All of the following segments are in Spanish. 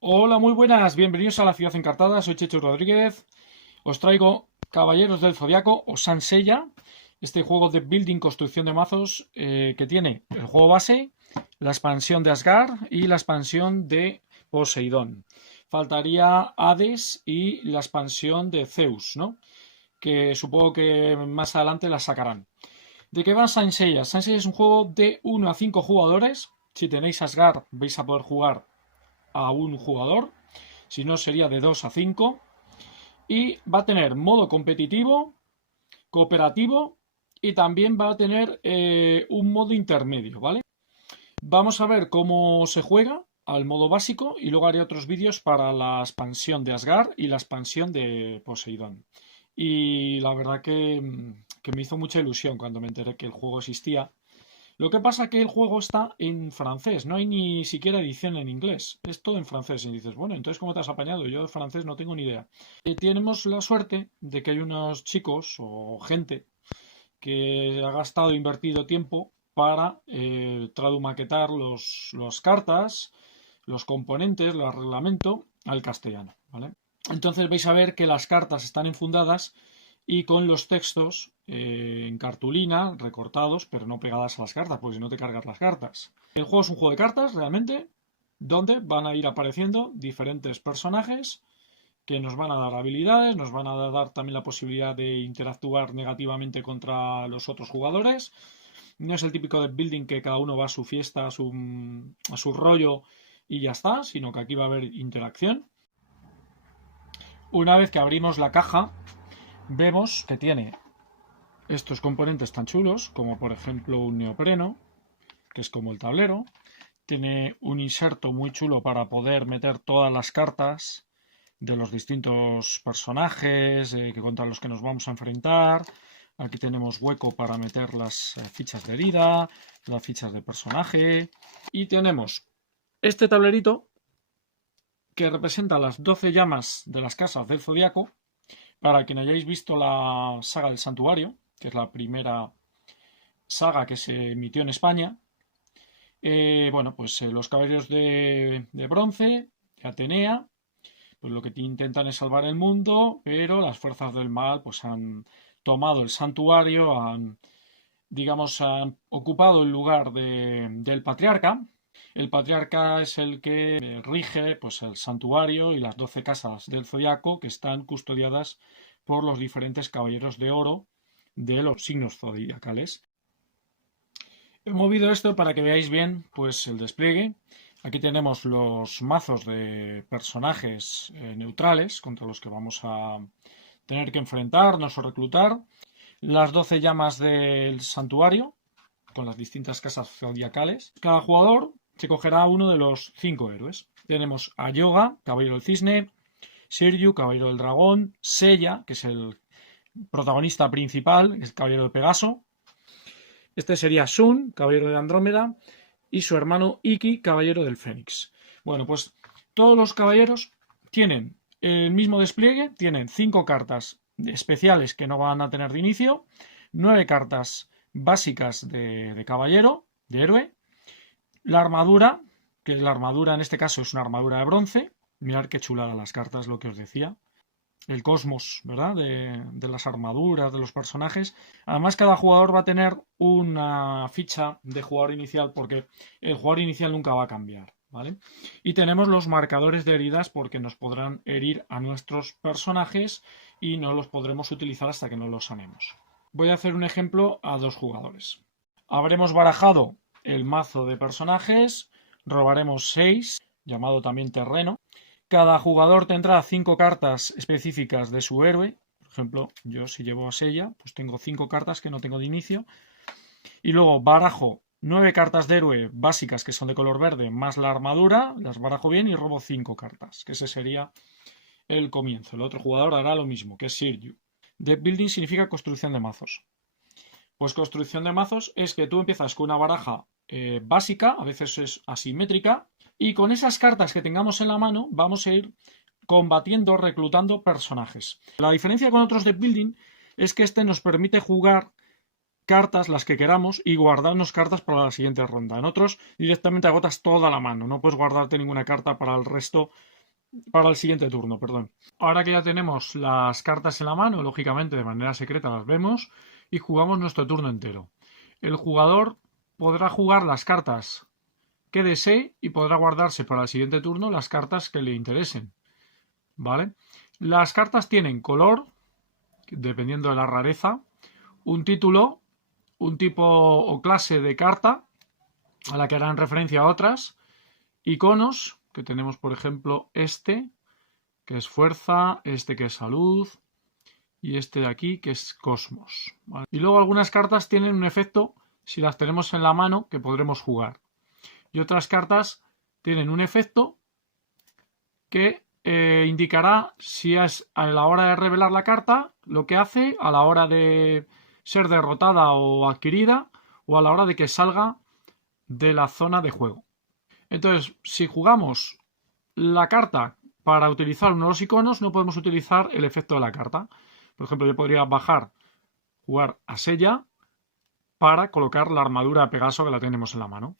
Hola, muy buenas, bienvenidos a la Ciudad Encartada, soy Chechu Rodríguez. Os traigo Caballeros del Zodiaco o Saint Seiya, este juego de building, construcción de mazos que tiene el juego base, la expansión de Asgard y la expansión de Poseidón. Faltaría Hades y la expansión de Zeus, ¿no? Que supongo que más adelante la sacarán. ¿De qué va Saint Seiya? Saint Seiya es un juego de 1 a 5 jugadores. Si tenéis Asgard vais a poder jugar a un jugador, si no sería de 2 a 5, y va a tener modo competitivo, cooperativo y también va a tener un modo intermedio, ¿vale? Vamos a ver cómo se juega al modo básico y luego haré otros vídeos para la expansión de Asgard y la expansión de Poseidón. Y la verdad que me hizo mucha ilusión cuando me enteré que el juego existía. Lo que pasa es que el juego está en francés, no hay ni siquiera edición en inglés, es todo en francés. Y dices, bueno, entonces ¿cómo te has apañado? Yo de francés no tengo ni idea. Y tenemos la suerte de que hay unos chicos o gente que ha gastado, invertido tiempo para tradumaquetar las cartas, los componentes, el reglamento al castellano, ¿vale? Entonces vais a ver que las cartas están enfundadas y con los textos en cartulina, recortados, pero no pegadas a las cartas, porque si no te cargas las cartas. El juego es un juego de cartas, realmente, donde van a ir apareciendo diferentes personajes que nos van a dar habilidades, nos van a dar también la posibilidad de interactuar negativamente contra los otros jugadores. No es el típico de building que cada uno va a su fiesta, a su rollo y ya está, sino que aquí va a haber interacción. Una vez que abrimos la caja, vemos que tiene estos componentes tan chulos, como por ejemplo un neopreno, que es como el tablero. Tiene un inserto muy chulo para poder meter todas las cartas de los distintos personajes contra los que nos vamos a enfrentar. Aquí tenemos hueco para meter las fichas de herida, las fichas de personaje. Y tenemos este tablerito que representa las 12 llamas de las casas del zodiaco. Para quien hayáis visto la saga del Santuario, que es la primera saga que se emitió en España, bueno, pues los caballeros de bronce, de Atenea, pues lo que intentan es salvar el mundo, pero las fuerzas del mal pues han tomado el santuario, digamos, han ocupado el lugar del patriarca. El patriarca es el que rige pues, el santuario y las 12 casas del zodiaco que están custodiadas por los diferentes caballeros de oro de los signos zodiacales. He movido esto para que veáis bien pues, el despliegue. Aquí tenemos los mazos de personajes neutrales contra los que vamos a tener que enfrentarnos o reclutar. Las 12 llamas del santuario con las distintas casas zodiacales. Cada jugador se cogerá uno de los 5 héroes. Tenemos a Yoga, caballero del cisne, Shiryu, caballero del dragón, Seiya, que es el protagonista principal, el caballero de Pegaso. Este sería Sun, caballero de Andrómeda, y su hermano Iki, caballero del Fénix. Bueno, pues todos los caballeros tienen el mismo despliegue, tienen 5 cartas especiales que no van a tener de inicio, 9 cartas básicas de caballero, de héroe, la armadura, que la armadura en este caso es una armadura de bronce, mirad qué chulada las cartas, lo que os decía, el cosmos, ¿verdad? De las armaduras, de los personajes. Además, cada jugador va a tener una ficha de jugador inicial porque el jugador inicial nunca va a cambiar, ¿vale? Y tenemos los marcadores de heridas porque nos podrán herir a nuestros personajes y no los podremos utilizar hasta que no los sanemos. Voy a hacer un ejemplo a 2 jugadores. Habremos barajado el mazo de personajes, robaremos 6, llamado también terreno. Cada jugador tendrá 5 cartas específicas de su héroe. Por ejemplo, yo si llevo a Seiya, pues tengo 5 cartas que no tengo de inicio. Y luego barajo 9 cartas de héroe básicas que son de color verde, más la armadura, las barajo bien y robo 5 cartas, que ese sería el comienzo. El otro jugador hará lo mismo, que es Shiryu. Deck building significa construcción de mazos. Pues construcción de mazos es que tú empiezas con una baraja básica, a veces es asimétrica, y con esas cartas que tengamos en la mano vamos a ir combatiendo, reclutando personajes. La diferencia con otros deck building es que este nos permite jugar cartas, las que queramos, y guardarnos cartas para la siguiente ronda. En otros, directamente agotas toda la mano. No puedes guardarte ninguna carta para el resto, para el siguiente turno, perdón. Ahora que ya tenemos las cartas en la mano, lógicamente de manera secreta las vemos y jugamos nuestro turno entero. El jugador podrá jugar las cartas que desee y podrá guardarse para el siguiente turno las cartas que le interesen. ¿Vale? Las cartas tienen color, dependiendo de la rareza, un título, un tipo o clase de carta a la que harán referencia a otras, iconos, que tenemos por ejemplo este, que es fuerza, este que es salud y este de aquí que es cosmos. ¿Vale? Y luego algunas cartas tienen un efecto si las tenemos en la mano que podremos jugar. Y otras cartas tienen un efecto que indicará si es a la hora de revelar la carta, lo que hace a la hora de ser derrotada o adquirida o a la hora de que salga de la zona de juego. Entonces, si jugamos la carta para utilizar uno de los iconos, no podemos utilizar el efecto de la carta. Por ejemplo, yo podría jugar a Sella para colocar la armadura de Pegaso que la tenemos en la mano.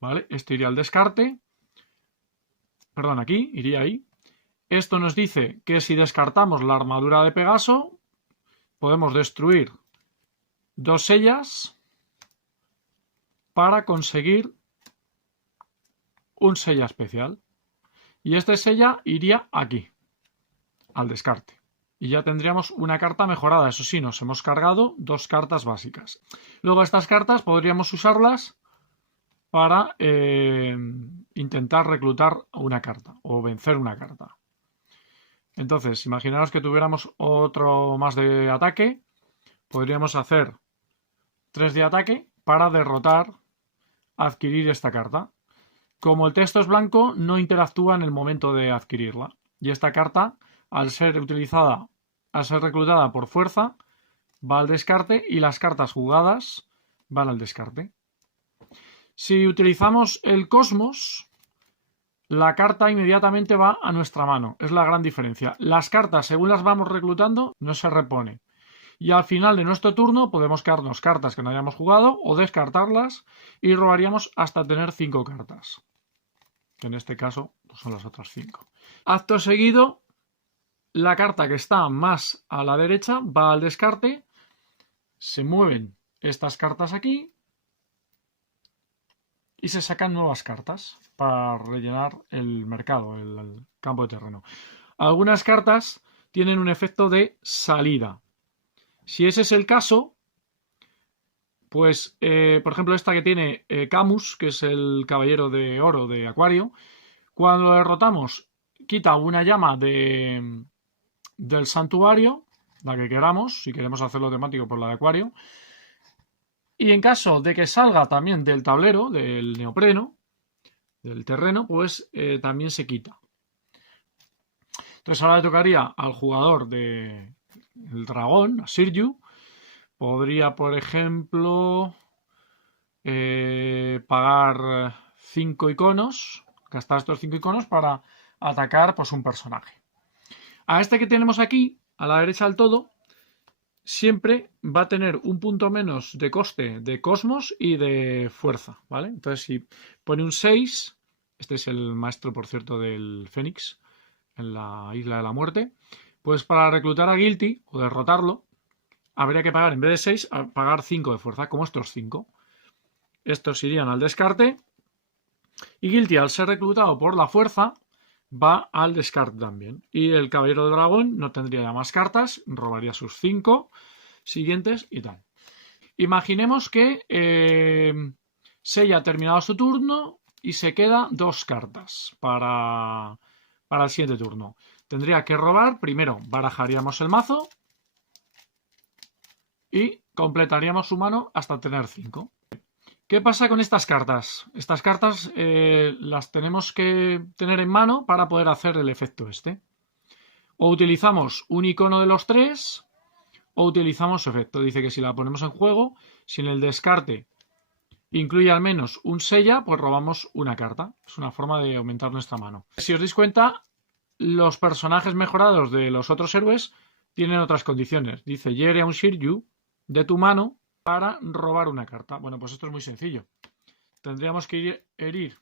¿Vale? Esto iría al descarte. Perdón, aquí, iría ahí. Esto nos dice que si descartamos la armadura de Pegaso, podemos destruir 2 sellas para conseguir un sella especial. Y este sella iría aquí, al descarte. Y ya tendríamos una carta mejorada. Eso sí, nos hemos cargado 2 cartas básicas. Luego estas cartas podríamos usarlas para intentar reclutar una carta o vencer una carta. Entonces, imaginaos que tuviéramos otro más de ataque. Podríamos hacer 3 de ataque para derrotar, adquirir esta carta. Como el texto es blanco, no interactúa en el momento de adquirirla. Y esta carta, al ser utilizada, al ser reclutada por fuerza, va al descarte y las cartas jugadas van al descarte. Si utilizamos el cosmos, la carta inmediatamente va a nuestra mano. Es la gran diferencia. Las cartas, según las vamos reclutando, no se repone. Y al final de nuestro turno podemos quedarnos cartas que no hayamos jugado o descartarlas y robaríamos hasta tener 5 cartas. Que en este caso pues son las otras 5. Acto seguido, la carta que está más a la derecha va al descarte. Se mueven estas cartas aquí. Y se sacan nuevas cartas para rellenar el mercado, el campo de terreno. Algunas cartas tienen un efecto de salida. Si ese es el caso, pues, por ejemplo, esta que tiene Camus, que es el caballero de oro de Acuario, cuando lo derrotamos, quita una llama del santuario, la que queramos, si queremos hacerlo temático por la de Acuario. Y en caso de que salga también del tablero, del neopreno, del terreno, pues también se quita. Entonces ahora le tocaría al jugador del dragón, a Sirju. Podría, por ejemplo, pagar 5 iconos, gastar estos 5 iconos para atacar pues, un personaje. A este que tenemos aquí, a la derecha del todo, siempre va a tener un punto menos de coste de cosmos y de fuerza, ¿vale? Entonces, si pone un 6, este es el maestro, por cierto, del Fénix, en la Isla de la Muerte, pues para reclutar a Guilty o derrotarlo, habría que pagar, en vez de 6, pagar 5 de fuerza, como estos 5. Estos irían al descarte. Y Guilty, al ser reclutado por la fuerza, va al descarte también. Y el caballero de dragón no tendría ya más cartas, robaría sus 5 siguientes y tal. Imaginemos que Sella ha terminado su turno y se queda 2 cartas para el siguiente turno. Tendría que robar, primero barajaríamos el mazo y completaríamos su mano hasta tener 5. ¿Qué pasa con estas cartas? Estas cartas las tenemos que tener en mano para poder hacer el efecto este. O utilizamos un icono de los 3 o utilizamos su efecto. Dice que si la ponemos en juego, si en el descarte incluye al menos un sella, pues robamos una carta. Es una forma de aumentar nuestra mano. Si os dais cuenta, los personajes mejorados de los otros héroes tienen otras condiciones. Dice Yereon Shiryu, de tu mano para robar una carta. Bueno, pues esto es muy sencillo. Tendríamos que herir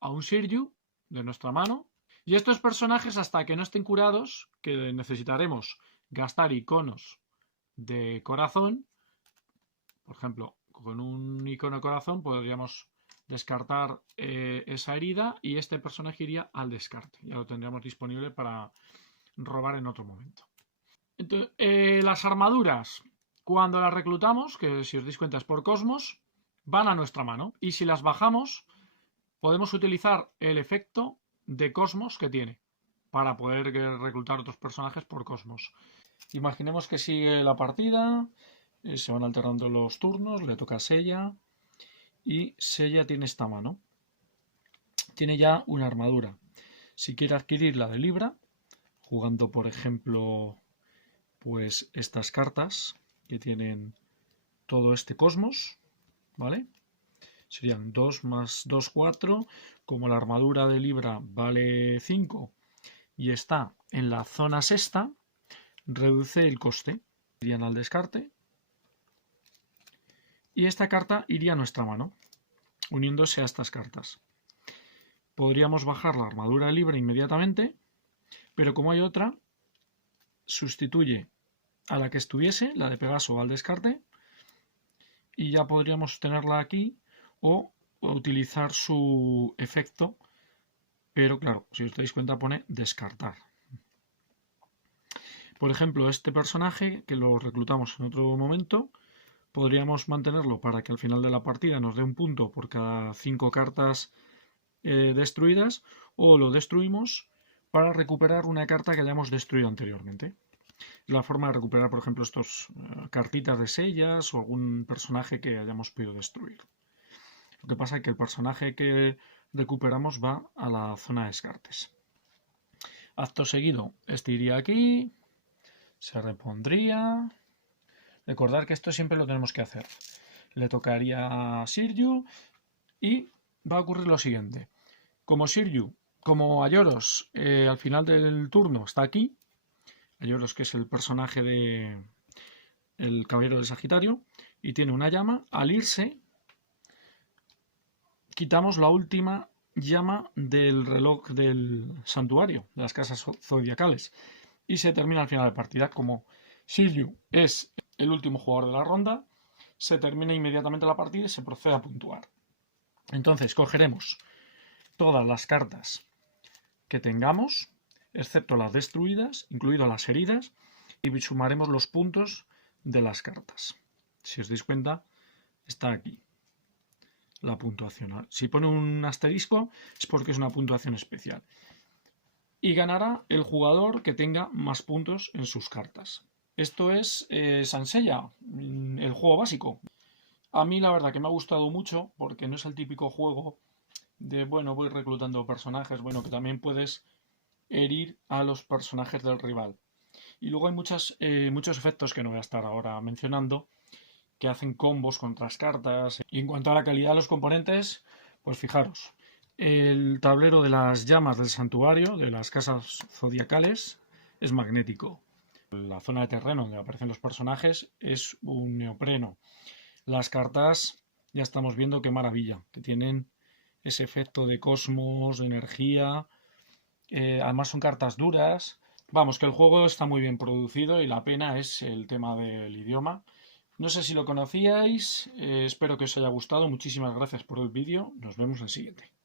a un Shiryu de nuestra mano. Y estos personajes, hasta que no estén curados, que necesitaremos gastar iconos de corazón. Por ejemplo, con un icono de corazón podríamos descartar esa herida y este personaje iría al descarte. Ya lo tendríamos disponible para robar en otro momento. Entonces, las armaduras, cuando las reclutamos, que si os dais cuenta es por cosmos, van a nuestra mano. Y si las bajamos, podemos utilizar el efecto de cosmos que tiene para poder reclutar otros personajes por cosmos. Imaginemos que sigue la partida, se van alternando los turnos, le toca a Seiya y Seiya tiene esta mano. Tiene ya una armadura. Si quiere adquirir la de Libra, jugando por ejemplo pues estas cartas que tienen todo este cosmos, ¿vale? Serían 2 más 2, 4. Como la armadura de Libra vale 5 y está en la zona sexta, reduce el coste. Irían al descarte. Y esta carta iría a nuestra mano, uniéndose a estas cartas. Podríamos bajar la armadura de Libra inmediatamente, pero como hay otra, sustituye a la que estuviese, la de Pegaso, al descarte, y ya podríamos tenerla aquí o utilizar su efecto, pero claro, si os dais cuenta pone descartar. Por ejemplo, este personaje, que lo reclutamos en otro momento, podríamos mantenerlo para que al final de la partida nos dé un punto por cada 5 cartas destruidas, o lo destruimos para recuperar una carta que hayamos destruido anteriormente. La forma de recuperar, por ejemplo, estos cartitas de sellas o algún personaje que hayamos podido destruir. Lo que pasa es que el personaje que recuperamos va a la zona de descartes. Acto seguido, este iría aquí, se repondría. Recordar que esto siempre lo tenemos que hacer. Le tocaría a Shiryu y va a ocurrir lo siguiente. Como Shiryu, como Aioros, al final del turno está aquí, Aioros, que es el personaje de el caballero del Sagitario, y tiene una llama, al irse quitamos la última llama del reloj del santuario, de las casas zodiacales, y se termina al final de partida. Como Shiryu es el último jugador de la ronda, se termina inmediatamente la partida y se procede a puntuar. Entonces cogeremos todas las cartas que tengamos, excepto las destruidas, incluidas las heridas, y sumaremos los puntos de las cartas. Si os dais cuenta, está aquí la puntuación. Si pone un asterisco es porque es una puntuación especial. Y ganará el jugador que tenga más puntos en sus cartas. Esto es Saint Seiya, el juego básico. A mí la verdad que me ha gustado mucho porque no es el típico juego de, bueno, voy reclutando personajes, bueno, que también puedes herir a los personajes del rival. Y luego hay muchos efectos que no voy a estar ahora mencionando, que hacen combos con otras cartas. Y en cuanto a la calidad de los componentes, pues fijaros, el tablero de las llamas del santuario, de las casas zodiacales, es magnético. La zona de terreno donde aparecen los personajes es un neopreno. Las cartas, ya estamos viendo qué maravilla, que tienen ese efecto de cosmos, de energía. Además son cartas duras. Vamos, que el juego está muy bien producido y la pena es el tema del idioma. No sé si lo conocíais, espero que os haya gustado. Muchísimas gracias por el vídeo. Nos vemos en el siguiente.